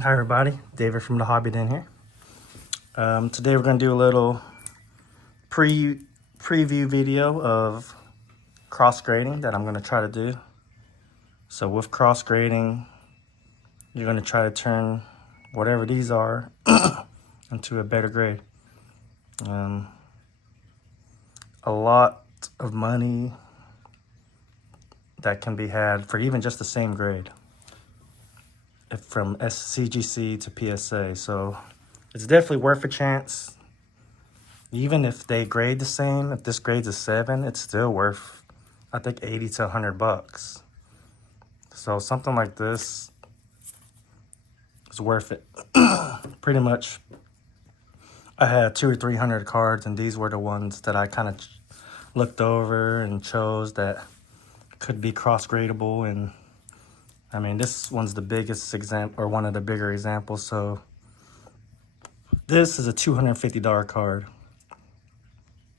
Hi everybody, David from the Hobby Den here. Today we're going to do a little preview video of cross grading that I'm going to try to do. So with cross grading, you're going to try to turn whatever these are into a better grade. A lot of money that can be had for even just the same grade, from CGC to PSA. So it's definitely worth a chance. Even if they grade the same, if this grade's a 7, it's still worth, I think, 80 to 100 bucks. So something like this is worth it. Pretty much, I had 200 or 300 cards, and these were the ones that I kind of looked over and chose that could be cross-gradable. And I mean, this one's the biggest example, or one of the bigger examples. So this is a $250 card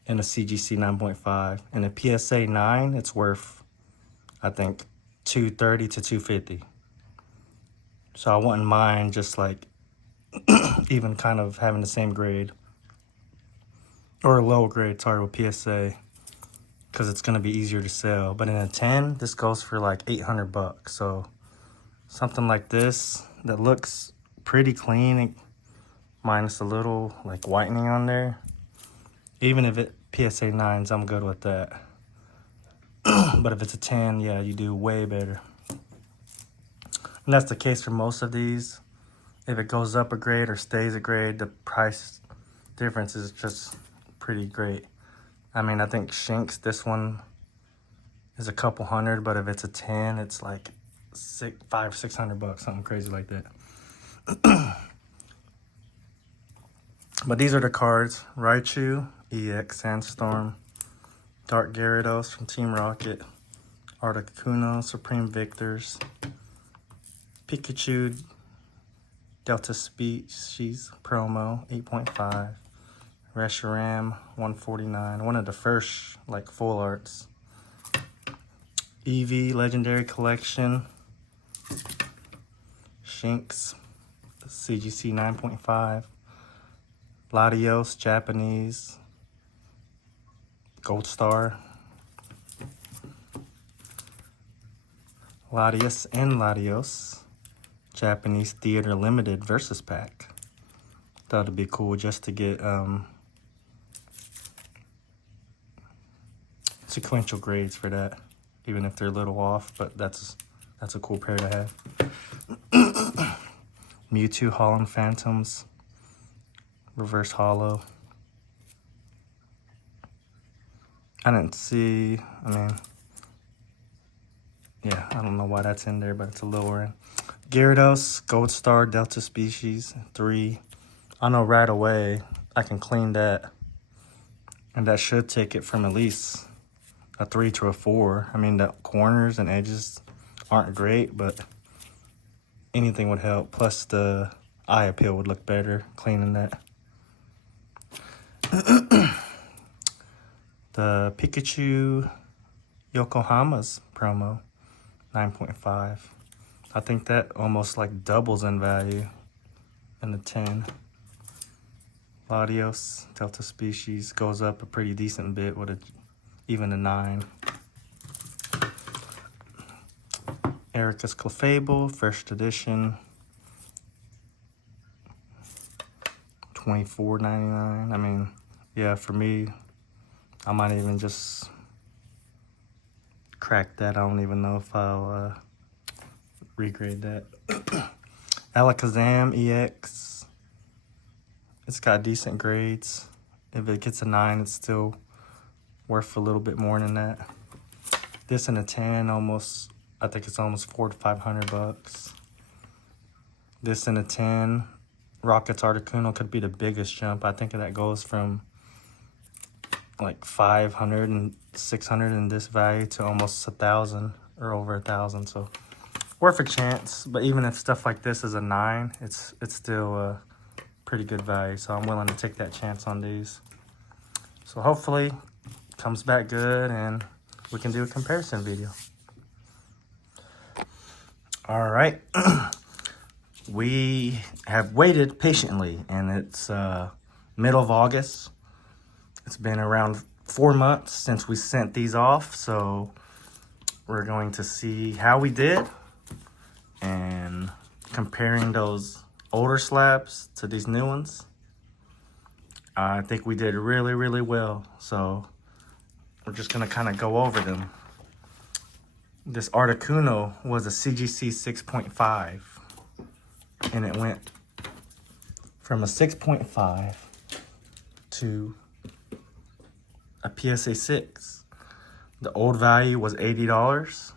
in a CGC 9.5. And a PSA 9, it's worth, I think, $230 to $250. So I wouldn't mind just like even kind of having the same grade or a low grade, sorry, with PSA, because it's going to be easier to sell. But in a 10, this goes for like 800 bucks. So something like this that looks pretty clean, minus a little like whitening on there. Even if it PSA 9s, I'm good with that. But if it's a 10, yeah, you do way better. And that's the case for most of these. If it goes up a grade or stays a grade, the price difference is just pretty great. I mean, I think Shinx, this one is a couple hundred, but if it's a 10, it's like $500-600 bucks, something crazy like that. But these are the cards: Raichu, EX, Sandstorm, Dark Gyarados from Team Rocket, Articuno, Supreme Victors, Pikachu, Delta Species Promo 8.5, Reshiram 149, one of the first like full arts, Eevee Legendary Collection, Shinx CGC 9.5, Latios Japanese Gold Star, Latias and Latios Japanese Theater Limited Versus Pack. Thought it'd be cool just to get sequential grades for that, even if they're a little off, but that's a cool pair to have. Mewtwo Holland Phantoms Reverse Hollow. I didn't see, I mean, yeah, I don't know why that's in there, but it's a lower end. Gyarados, Gold Star, Delta Species, 3. I know right away I can clean that, and that should take it from at least a 3 to a 4. I mean, the corners and edges aren't great, but anything would help. Plus the eye appeal would look better cleaning that. The Pikachu Yokohama's promo, 9.5. I think that almost like doubles in value in the 10. Latios, Delta Species, goes up a pretty decent bit with even a 9. Erica's Clefable, first edition, $24.99. I mean, yeah, for me, I might even just crack that. I don't even know if I'll regrade that. Alakazam EX. It's got decent grades. If it gets a 9, it's still worth a little bit more than that. This in a 10, almost, I think it's almost $400 to 500 bucks. This in a 10, Rocket's Articuno could be the biggest jump. I think that goes from like 500 and 600 in this value to almost 1,000 or over 1,000. So worth a chance. But even if stuff like this is a 9, it's still a pretty good value. So I'm willing to take that chance on these. So hopefully it comes back good and we can do a comparison video. All right. we have waited patiently, and it's middle of August. It's been around 4 months since we sent these off, so we're going to see how we did and comparing those older slabs to these new ones. I think we did really, really well, so we're just gonna kind of go over them. This Articuno was a CGC 6.5, and it went from a 6.5 to a PSA 6. The old value was $80,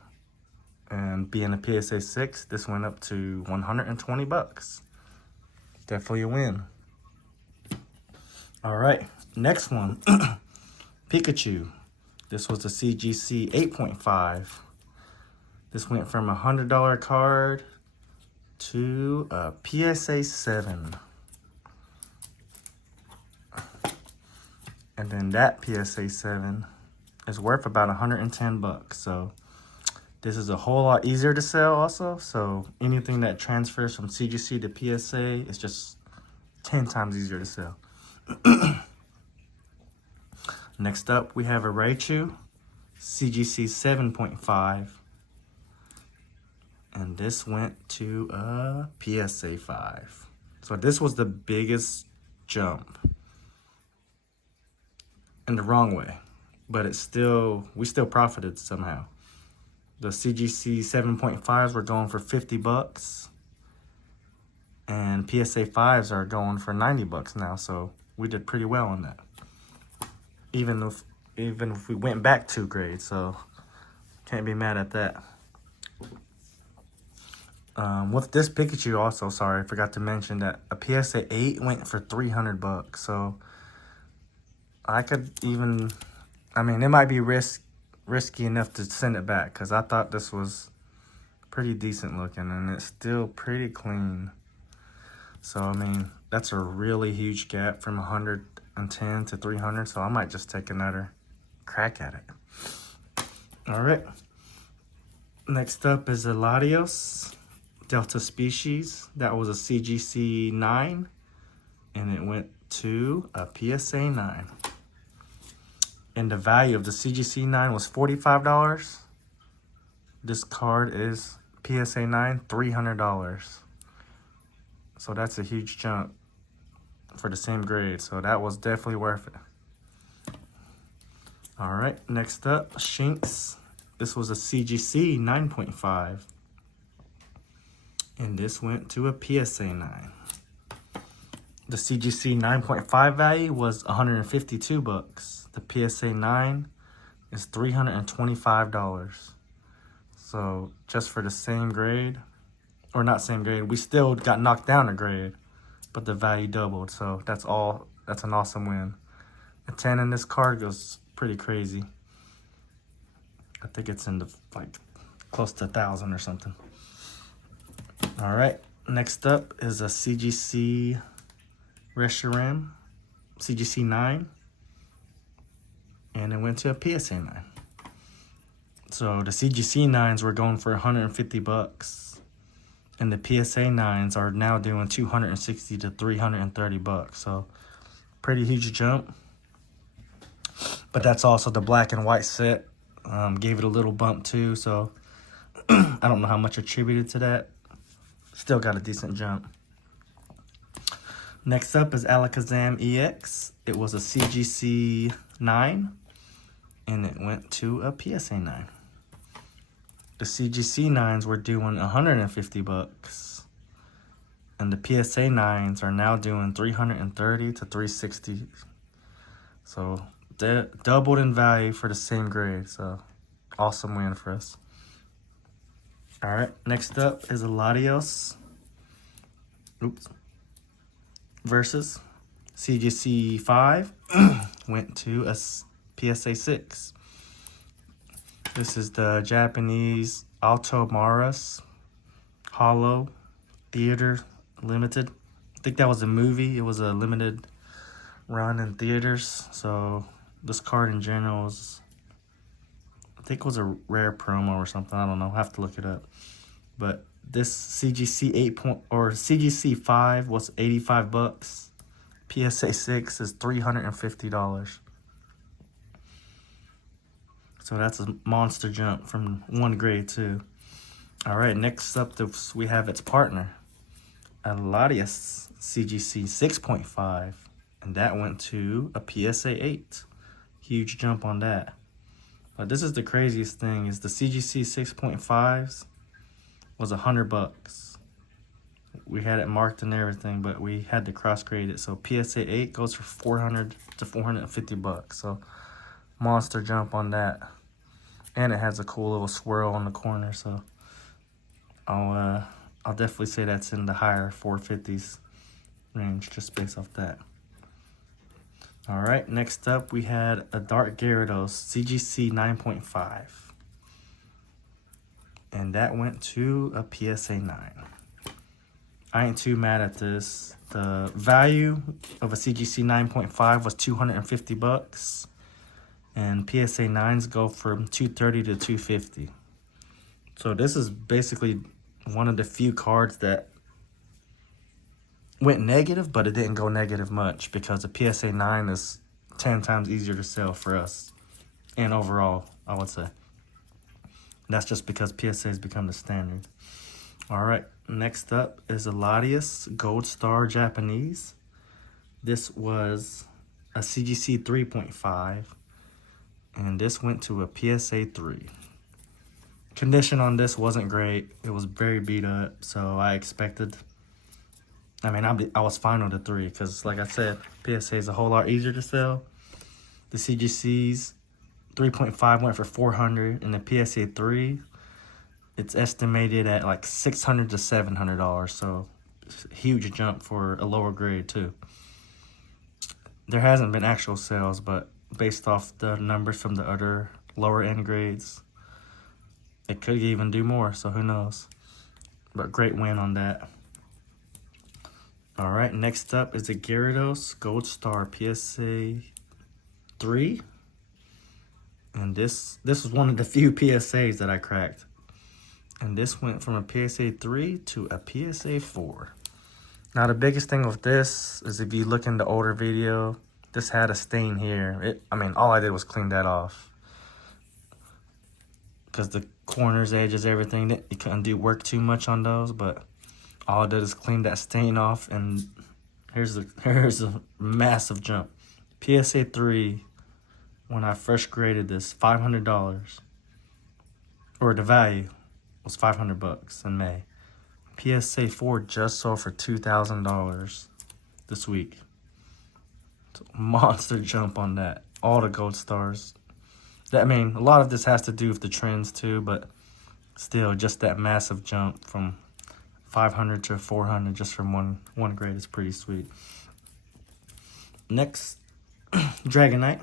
and being a PSA 6, this went up to 120 bucks. Definitely a win. All right, next one, Pikachu. This was the CGC 8.5. This went from a $100 card to a PSA 7. And then that PSA 7 is worth about 110 bucks. So this is a whole lot easier to sell also. So anything that transfers from CGC to PSA is just 10 times easier to sell. Next up, we have a Raichu, CGC 7.5. And this went to a PSA 5. So this was the biggest jump in the wrong way, but we still profited somehow. The CGC 7.5s were going for 50 bucks, and PSA 5s are going for 90 bucks now, so we did pretty well on that. Even if we went back 2 grades, so can't be mad at that. With this Pikachu also, sorry, I forgot to mention that a PSA 8 went for 300 bucks, so I could even, I mean, it might be risky enough to send it back, because I thought this was pretty decent looking, and it's still pretty clean. So, I mean, that's a really huge gap from 110 to 300, so I might just take another crack at it. All right. Next up is a Latios Delta Species. That was a CGC 9, and it went to a PSA 9. And the value of the CGC 9 was $45. This card is PSA 9, $300. So that's a huge jump for the same grade. So that was definitely worth it. All right, next up, Shinx. This was a CGC 9.5. And this went to a PSA 9. The CGC 9.5 value was 152 bucks. The PSA 9 is $325. So just for the same grade, or not same grade, we still got knocked down a grade, but the value doubled. So that's an awesome win. A 10 in this card goes pretty crazy. I think it's in the like close to 1,000 or something. All right, next up is a CGC Reshiram, CGC 9, and it went to a PSA 9. So the CGC 9s were going for 150 bucks, and the PSA 9s are now doing 260 to 330 bucks. So pretty huge jump. But that's also the black and white set. Gave it a little bump too, so I don't know how much attributed to that. Still got a decent jump. Next up is Alakazam EX. It was a CGC 9, and it went to a PSA 9. The CGC 9s were doing 150 bucks, and the PSA 9s are now doing 330 to 360. So they doubled in value for the same grade, so awesome win for us. All right, next up is a Latios versus CGC 5 went to a PSA 6. This is the Japanese Alto Maras Hollow Theater Limited. I think that was a movie. It was a limited run in theaters. So this card in general was, I think it was a rare promo or something. I don't know. I have to look it up. But This CGC 5 was $85. PSA 6 is $350. So that's a monster jump from one grade too. All right, next up we have its partner, Aladius CGC 6.5, and that went to a PSA 8. Huge jump on that. But this is the craziest thing, is the CGC 6.5s was $100. We had it marked and everything, but we had to cross grade it. So PSA 8 goes for $400 to $450. So monster jump on that. And it has a cool little swirl on the corner, so I'll definitely say that's in the higher 450s range just based off that. All right, next up we had a Dark Gyarados CGC 9.5. And that went to a PSA 9. I ain't too mad at this. The value of a CGC 9.5 was $250. And PSA 9s go from $230 to $250. So this is basically one of the few cards that went negative, but it didn't go negative much because the PSA 9 is 10 times easier to sell for us. And overall, I would say. That's just because PSA has become the standard. All right, next up is Aladius Gold Star Japanese. This was a CGC 3.5. And this went to a PSA 3. Condition on this wasn't great. It was very beat up, so I expected... I was fine with the 3, because like I said, PSA is a whole lot easier to sell. The CGC's 3.5 went for $400, and the PSA 3, it's estimated at like $600 to $700, so it's a huge jump for a lower grade too. There hasn't been actual sales, but based off the numbers from the other lower end grades, it could even do more, so who knows. But great win on that. All right, next up is the Gyarados Gold Star PSA 3. And this was one of the few PSAs that I cracked. And this went from a PSA 3 to a PSA 4. Now the biggest thing with this is if you look in the older video, this had a stain here. All I did was clean that off. Because the corners, edges, everything, you couldn't do work too much on those, but all I did is clean that stain off, and here's a massive jump. PSA 3, when I first graded this, $500. Or the value was $500 in May. PSA 4 just sold for $2,000 this week. Monster jump on that. All the gold stars. A lot of this has to do with the trends too, but still, just that massive jump from 500 to 400 just from one grade is pretty sweet. Next, Dragonite.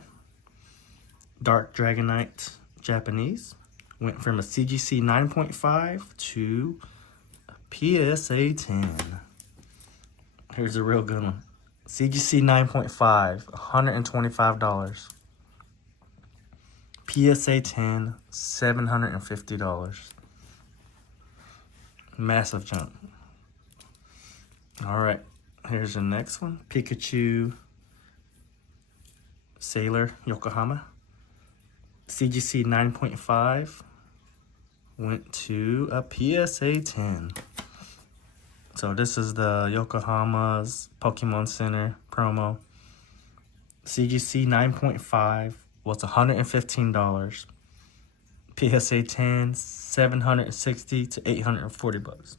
Dark Dragonite Japanese went from a CGC 9.5 to a PSA 10. Here's a real good one. CGC 9.5, $125. PSA 10, $750. Massive jump. All right, here's the next one. Pikachu Sailor Yokohama. CGC 9.5 went to a PSA 10. So this is the Yokohama's Pokemon Center promo. CGC 9.5 was $115. PSA 10, $760 to $840.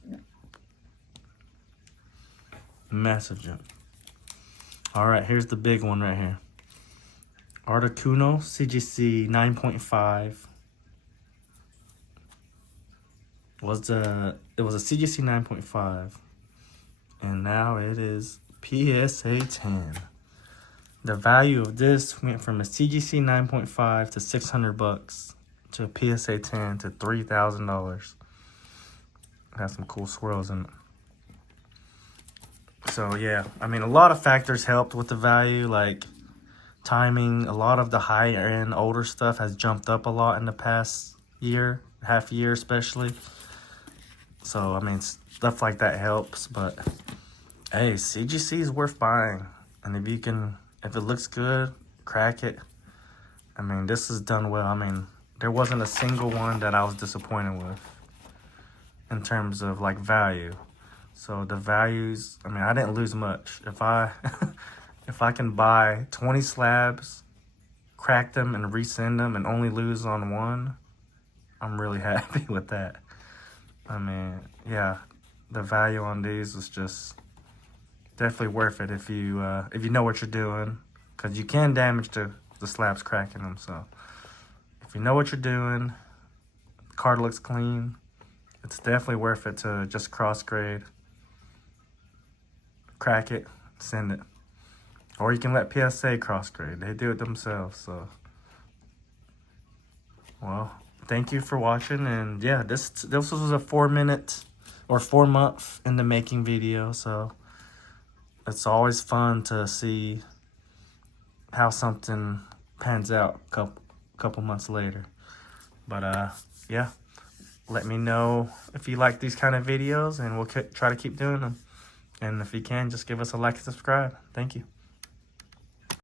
Massive jump. All right, here's the big one right here. Articuno CGC 9.5 was a CGC 9.5, and now it is PSA 10. The value of this went from a CGC 9.5 to $600 to a PSA 10 to $3,000. Has some cool swirls in it. So yeah, a lot of factors helped with the value, like timing. A lot of the higher end older stuff has jumped up a lot in the past year, half year especially. So, I mean, stuff like that helps. But, hey, CGC is worth buying. And if it looks good, crack it. I mean, this is done well. I mean, there wasn't a single one that I was disappointed with in terms of, like, value. So, the values, I mean, I didn't lose much. If I can buy 20 slabs, crack them, and resend them and only lose on one, I'm really happy with that. I mean, yeah, the value on these is just definitely worth it if you know what you're doing, because you can damage the slabs cracking them. So if you know what you're doing, the card looks clean, it's definitely worth it to just cross grade, crack it, send it. Or you can let PSA cross grade. They do it themselves. So, well, thank you for watching. And yeah, this was a 4-minute or 4-month in the making video. So it's always fun to see how something pans out a couple months later. But yeah, let me know if you like these kind of videos, and we'll try to keep doing them. And if you can, just give us a like and subscribe. Thank you.